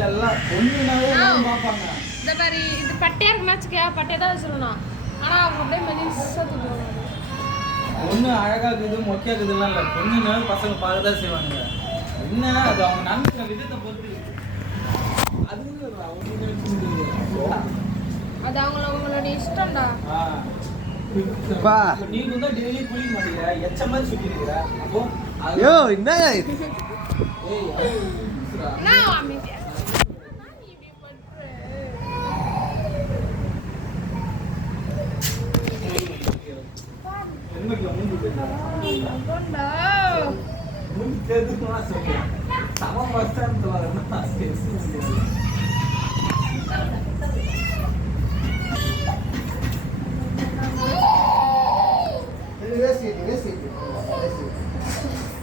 எல்லாம் ஒண்ணுனாவே பாப்பாங்க. இந்த மாதிரி இது பட்டையா இருக்குன்னு வச்சுக்கயா, பட்டையா தான் சொல்லணும். ஆனா அவங்க அப்படியே மெலிசா தூக்குவாங்க. ஒண்ணு அழகா இருக்குது மொக்கையா இருக்குதுலாம் இல்ல, பொண்ணுனாலும் பசங்க பார்க்கதான் செய்வாங்க. என்ன அது அவங்க நினைக்கிற விதத்தை பொறுத்து. அது அவங்களோட இஷ்டம்டா. நீங்க தான் டெய்லி குளிக்க மாட்டீங்க, எச்ச மாதிரி சுத்திருக்கிற. அப்போ ஐயோ என்ன நான் அமைதியா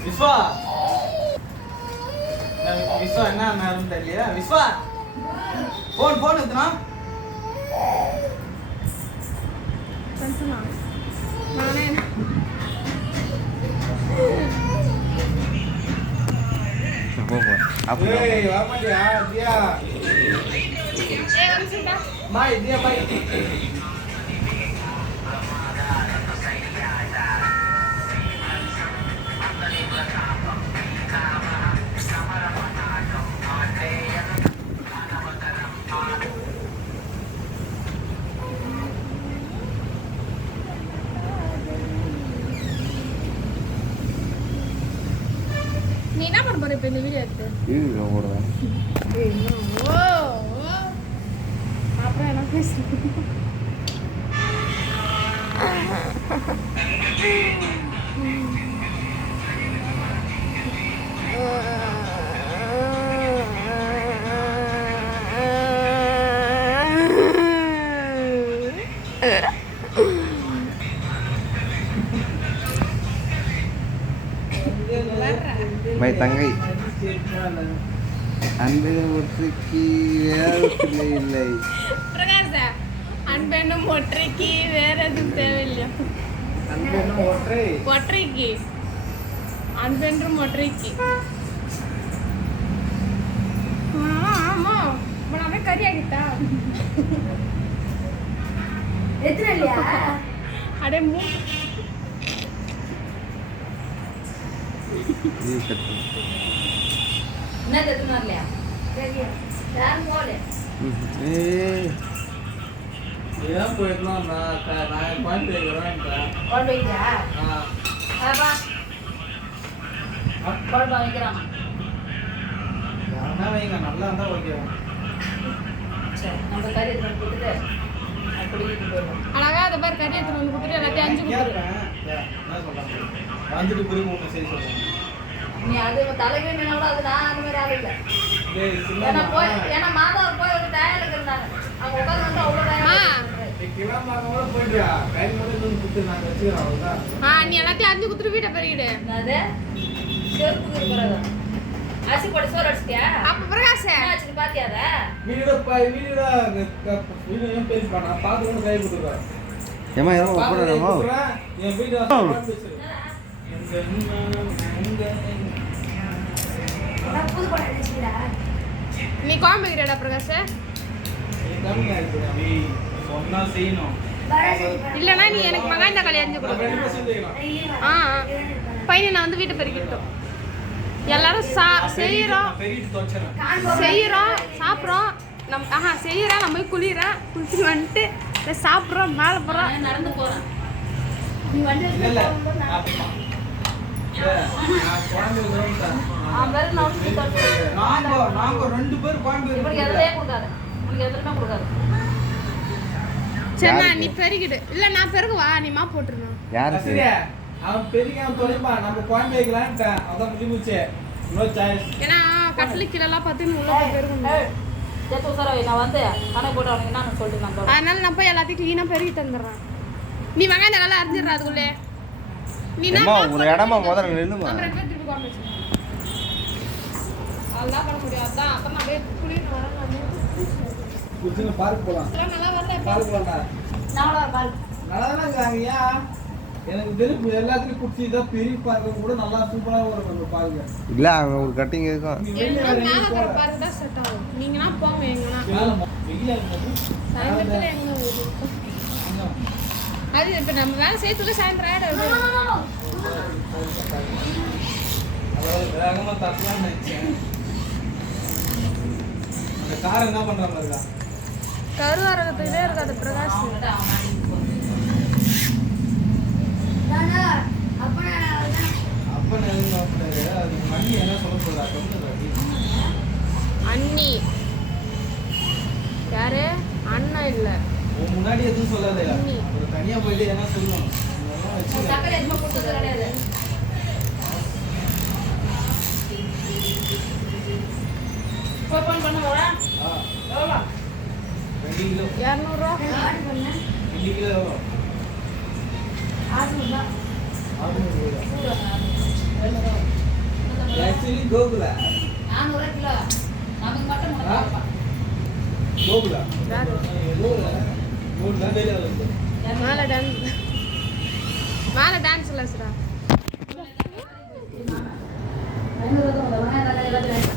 விஸ்வா விஸ்வா என்ன நேரம் தெரியலையா? விஸ்வா போன் எத்தனா நானே நீ என்ன பண்ண போற இப்ப இந்த வீடியோ எடுத்து? அப்புறம் என்ன பேசுறேன்? மை தங்கை அன்பு ஒற்றுக்கு வேறு இல்லை. பிரகாஷ் அன்பென்னும் ஒற்றைக்கு வேற எதுவும் தேவையில்லையா? ஒற்றைக்கு அன்பென்றும் ஒற்றைக்கு. ஆமா நான் கறி ஆகிட்டா எத்தனை இல்லையா? அடே ஏன் போயிருந்தோம் நான் பாயிண்ட் வைக்கிறேன். வைங்க நல்லா இருந்தா ஓகேவா? அழகா அதை பாரு கறி எடுத்துட்டு வந்து கொடுத்துட்டு எல்லாத்தையும் 5 வந்துட்டு புரியும் ஒன்று சரி சொல்லுவாங்க. நீ அது தலைவே நினைவு அது நான் அந்த மாதிரி ஆள் இல்லை. ஏன்னா போய் ஏன்னா மாதவர் போய் ஒரு டயர்ல இருந்தாங்க. அவங்க உட்காந்து வந்து அவ்வளோ நீ எல்லாத்தையும் 5 குத்துட்டு வீட்டை பெருகிடு. அது செருப்பு இருக்கிறது அரிசி போட்டு சோறு அடிச்சிட்டியா? அப்ப பிரகாஷ் ஆச்சு பாத்தியாத வீடியோ பேசி பண்ணா பாத்து கை கொடுக்குறா. ஏமா ஏமா போறோமா? என் வீடியோ நீ காமிக்கிறடா பிரகாஷ். சொன்னா செய்யணும். இல்லனா நீ எனக்கு மகாந்த களி 5 கொடு. பையனை நான் வந்து வீட்டை பெருக்கிட்டோம். எல்லாரும் செய்யறோம் சாப்பிட்றோம். செய்யறோம் நம்ம போய் குளிக்கிறோம். குளிச்சு வந்துட்டு சாப்பிட்றோம் மேலே போகிறோம் நடந்து போறேன். நீ வண்டி சரி நீ பெருகிடு. இல்ல நான் பெருகுவா நீ மா போட்டுருந்தோம். யாரு அவன் பெரிய தொலைப்பா நம்ம குழம்பு வைக்கலான்ட்டு அதான் முடிஞ்சிச்சு. No choice. ஏன்னா கட்டில கீழெல்லாம் பார்த்து உள்ள போய் பெருகணும். நான் வந்து கணக்கு போட்டு அவனுக்கு என்ன சொல்லிட்டு அதனால நான் போய் எல்லாத்தையும் க்ளீனா பெருகிட்டு வந்துடுறேன். நீ வெங்காயம் நல்லா அரைஞ்சிடுற அதுக்குள்ளே. நீ ஒரு இடமா முதல்ல நில்லுமா. அதெல்லாம் பண்ண முடியாது. அப்புறம் நான் அப்படியே குளின்னு பார்க்க போலாம். நல்லா வரல பார்க்க போலாம். நல்லா நல்லா தானே இருக்காங்கய்யா. எனக்கு வெறுப்பு எல்லாத்துலயும் குச்சி தான் பெரிய பார்க்க கூட நல்லா சூப்பரா வரும் நம்ம பாருங்க. இல்ல அவங்க ஒரு கட்டிங் இருக்கும். நீ வெளிய வர மேல நீ இருக்கிற போற. பார்க் தான் செட் ஆகும். நீங்கனா போங்க எங்கனா. வெயிலா இருக்குது. சாயந்தரத்துல எங்க ஊரு? அது இப்ப நம்ம வேலை செய்யறதுல சாயந்தரம் ஆயிடும். அதாவது வேகமா தட்டலாம்னு நினைச்சேன். அந்த கார் என்ன பண்ற மாதிரிடா? கருவாரகத்திலே இருக்காது பிரகாஷ். அப்ப நான் அது மணி என்ன சொல்ல போறா? அண்ணி யாரு? அண்ணா இல்ல. உன் முன்னாடி எதுவும் சொல்லாதே. அண்ணி. ஒரு தனியா போயிட்டு என்ன சொல்லணும்? இதெல்லாம் வச்சு சக்கரை எதுவுமே கொடுத்தது கிடையாது. ஃபோன் பண்ண வரா? எவ்வளோ? 2 கிலோ. 200 ரூபா. 2 கிலோ எவ்வளோ? 600 ரூபா. 600 ரூபா. ஆக்சுவலி கோகுலா. 400 ரூபா கிலோ. நமக்கு மட்டும் 300 ரூபா. கோகுலா. யாரு? கோகுலா. கோகுலா வேலை வருது. மேல டான்ஸ் கிளாஸ்டா. 500 ரூபா தான். வெங்காயம் தக்காளி எல்லாத்தையும்